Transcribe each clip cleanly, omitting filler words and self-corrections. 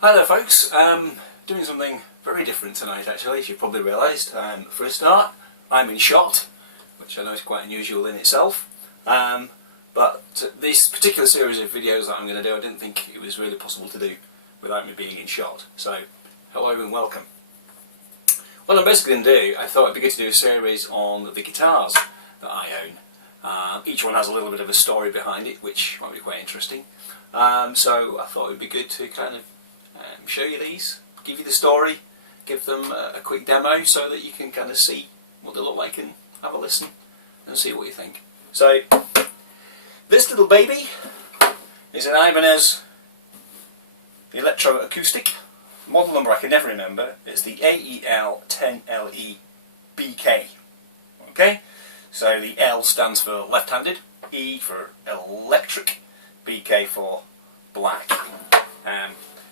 Hi there folks, doing something very different tonight actually, as you've probably realised. For a start, I'm in shot, which I know is quite unusual in itself, but this particular series of videos that I'm going to do, I didn't think it was really possible to do without me being in shot. So, hello and welcome. What I'm basically going to do, I thought it'd be good to do a series on the guitars that I own. Each one has a little bit of a story behind it, which might be quite interesting. So I thought it would be good to kind of show you these, give you the story, give them a quick demo so that you can kind of see what they look like and have a listen and see what you think. So this little baby is an Ibanez electro-acoustic. Model number I can never remember. It's the AEL10LE-BK. Okay, so the L stands for left-handed, E for electric, BK for black.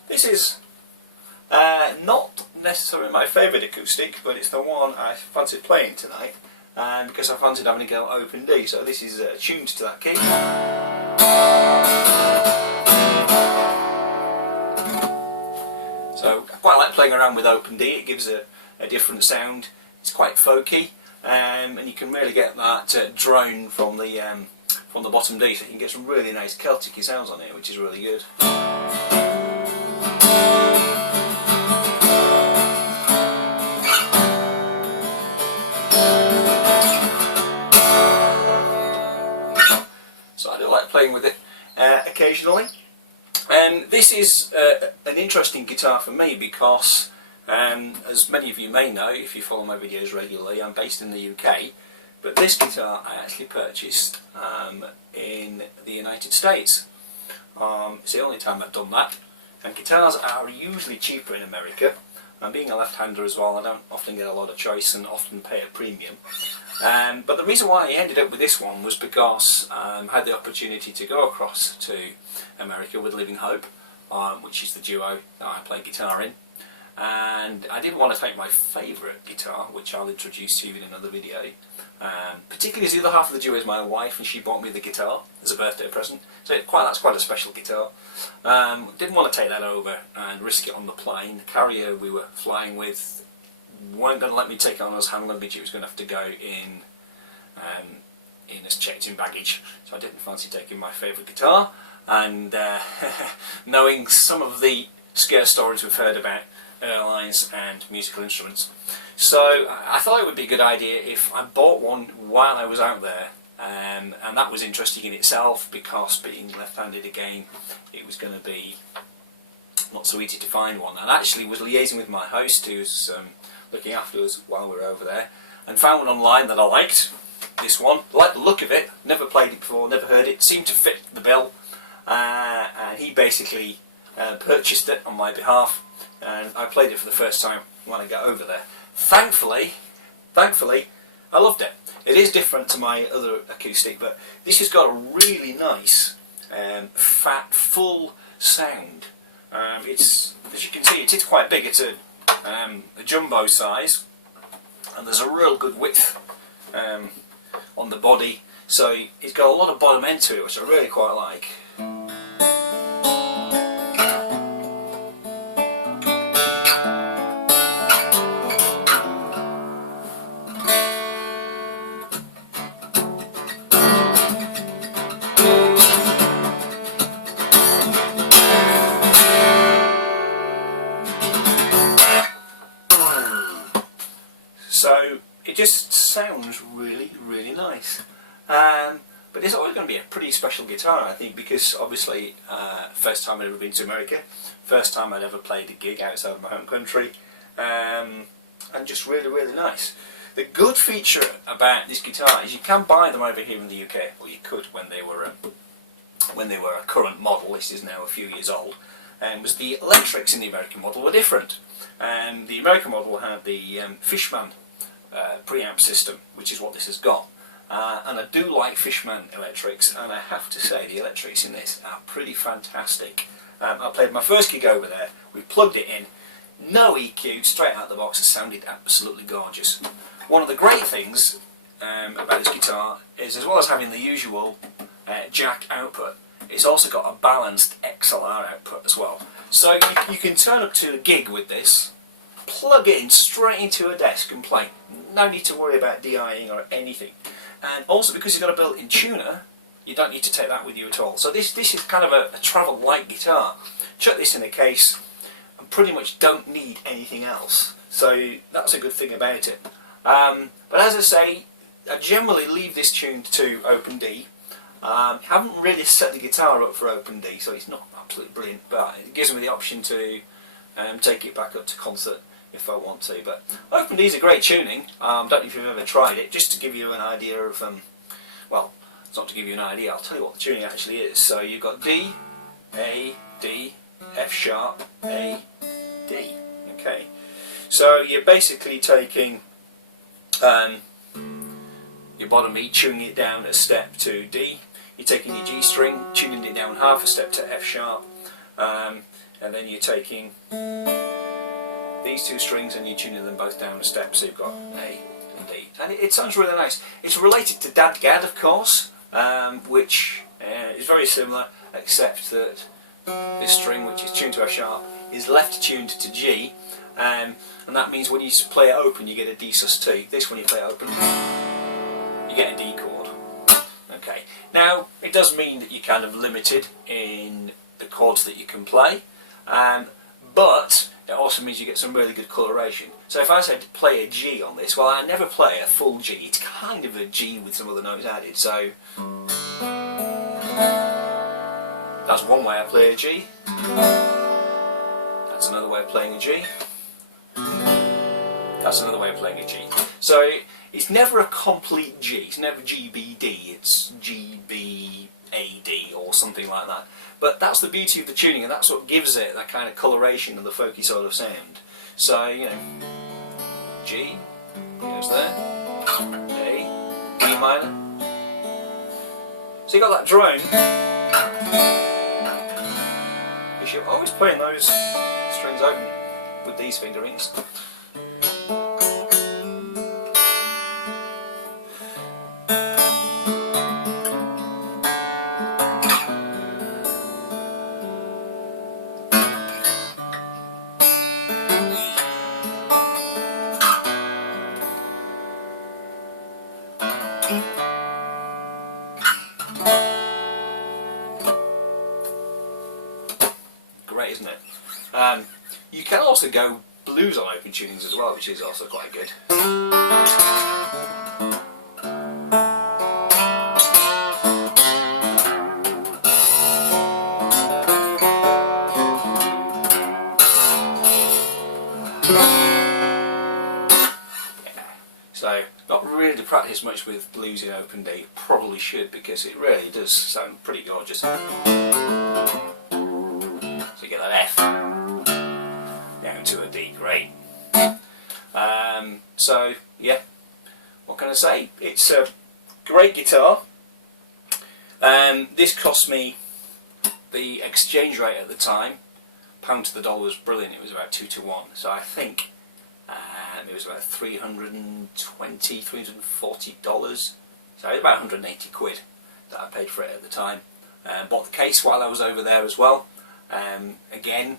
This is not necessarily my favourite acoustic, but it's the one I fancied playing tonight, because I fancied having a go at open D. So this is tuned to that key. So I quite like playing around with open D. It gives a different sound. It's quite folky, and you can really get that drone from the bottom D, so you can get some really nice Celtic sounds on it, which is really good. So I do like playing with it occasionally. This is an interesting guitar for me because, as many of you may know if you follow my videos regularly, I'm based in the UK. But this guitar I actually purchased in the United States. It's the only time I've done that. And guitars are usually cheaper in America. And being a left-hander as well, I don't often get a lot of choice and often pay a premium. But the reason why I ended up with this one was because I had the opportunity to go across to America with Living Hope, which is the duo that I play guitar in. And I didn't want to take my favourite guitar, which I'll introduce to you in another video, particularly as the other half of the duo is my wife, and she bought me the guitar as a birthday present, so that's quite a special guitar. Didn't want to take that over and risk it on the plane. The carrier we were flying with weren't going to let me take it on as hand luggage. It was going to have to go in as checked-in baggage, so I didn't fancy taking my favourite guitar. And knowing some of the scare stories we've heard about airlines and musical instruments, so I thought it would be a good idea if I bought one while I was out there, and that was interesting in itself because, being left-handed again, it was going to be not so easy to find one. And actually was liaising with my host, who's looking after us while we were over there, and found one online that I liked. This one, I liked the look of it, never played it before, never heard it, seemed to fit the bill, and he basically purchased it on my behalf, and I played it for the first time when I got over there. Thankfully, I loved it. It is different to my other acoustic, but this has got a really nice, fat, full sound. It's, as you can see, it is quite big. It's a jumbo size, and there's a real good width on the body, so it's got a lot of bottom end to it, which I really quite like. So it just sounds really, really nice. But it's always going to be a pretty special guitar, I think, because obviously first time I'd ever been to America, first time I'd ever played a gig outside of my home country, and just really, really nice. The good feature about this guitar is you can buy them over here in the UK, or you could when they were a current model. This is now a few years old. Was the electrics in the American model were different. The American model had the Fishman preamp system, which is what this has got. And I do like Fishman electrics, and I have to say the electrics in this are pretty fantastic. I played my first gig over there, we plugged it in, no EQ, straight out the box. It sounded absolutely gorgeous. One of the great things about this guitar is, as well as having the usual jack output, it's also got a balanced XLR output as well. So you can turn up to a gig with this, plug it in straight into a desk and play. No need to worry about DIing or anything. And also because you've got a built-in tuner, you don't need to take that with you at all. So this is kind of a travel light guitar. Chuck this in a case and pretty much don't need anything else. So that's a good thing about it. But as I say, I generally leave this tuned to open D. Haven't really set the guitar up for open D, so it's not absolutely brilliant, but it gives me the option to take it back up to concert if I want to. But open D is a great tuning. Don't know if you've ever tried it, just to give you an idea of, well, it's not to give you an idea, I'll tell you what the tuning actually is. So you've got D, A, D, F sharp, A, D. Okay, so you're basically taking your bottom E, tuning it down a step to D. You're taking your G string, tuning it down half a step to F sharp, and then you're taking these two strings and you're tuning them both down a step, so you've got A and D. And it sounds really nice. It's related to Dadgad, of course, which is very similar, except that this string, which is tuned to F sharp, is left tuned to G, and that means when you play it open you get a D sus2. This, when you play it open, you get a D chord. Okay, now it does mean that you're kind of limited in the chords that you can play, but it also means you get some really good coloration. So if I said to play a G on this, well, I never play a full G. It's kind of a G with some other notes added. So that's one way I play a G. That's another way of playing a G. That's another way of playing a G. So it's never a complete G. It's never GBD. It's GBAD or something like that. But that's the beauty of the tuning, and that's what gives it that kind of coloration and the folky sort of sound. So, you know, G goes there, A, B minor. So you got that drone. You should always playing those strings open with these fingerings. Great, isn't it? You can also go blues on open tunings as well, which is also quite good. So, not really to practice much with blues in open D. Probably should, because it really does sound pretty gorgeous. So you get that F down to a D, great. So yeah, what can I say? It's a great guitar. This cost me, the exchange rate at the time, pound to the dollar was brilliant. It was about 2 to 1. So I think it was about $320, $340. So it was about 180 quid that I paid for it at the time. Bought the case while I was over there as well. Again,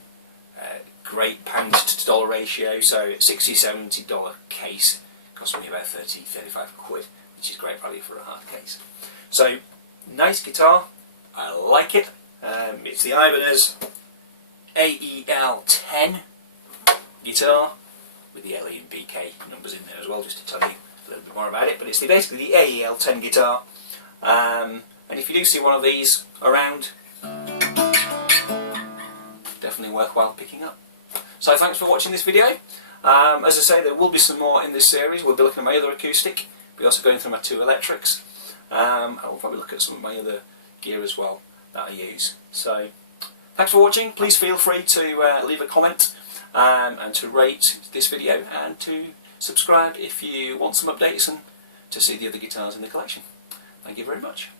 great pound to dollar ratio, so $60–70 case cost me about 30–35 quid, which is great value for a hard case. So, nice guitar, I like it. It's the Ibanez AEL10 guitar with the LE and BK numbers in there as well, just to tell you a little bit more about it. But it's basically the AEL10 guitar, and if you do see one of these around, definitely worthwhile picking up. So thanks for watching this video. As I say, there will be some more in this series. We'll be looking at my other acoustic. We're also going through my 2 electrics. And we'll probably look at some of my other gear as well that I use. So thanks for watching. Please feel free to leave a comment and to rate this video and to subscribe if you want some updates and to see the other guitars in the collection. Thank you very much.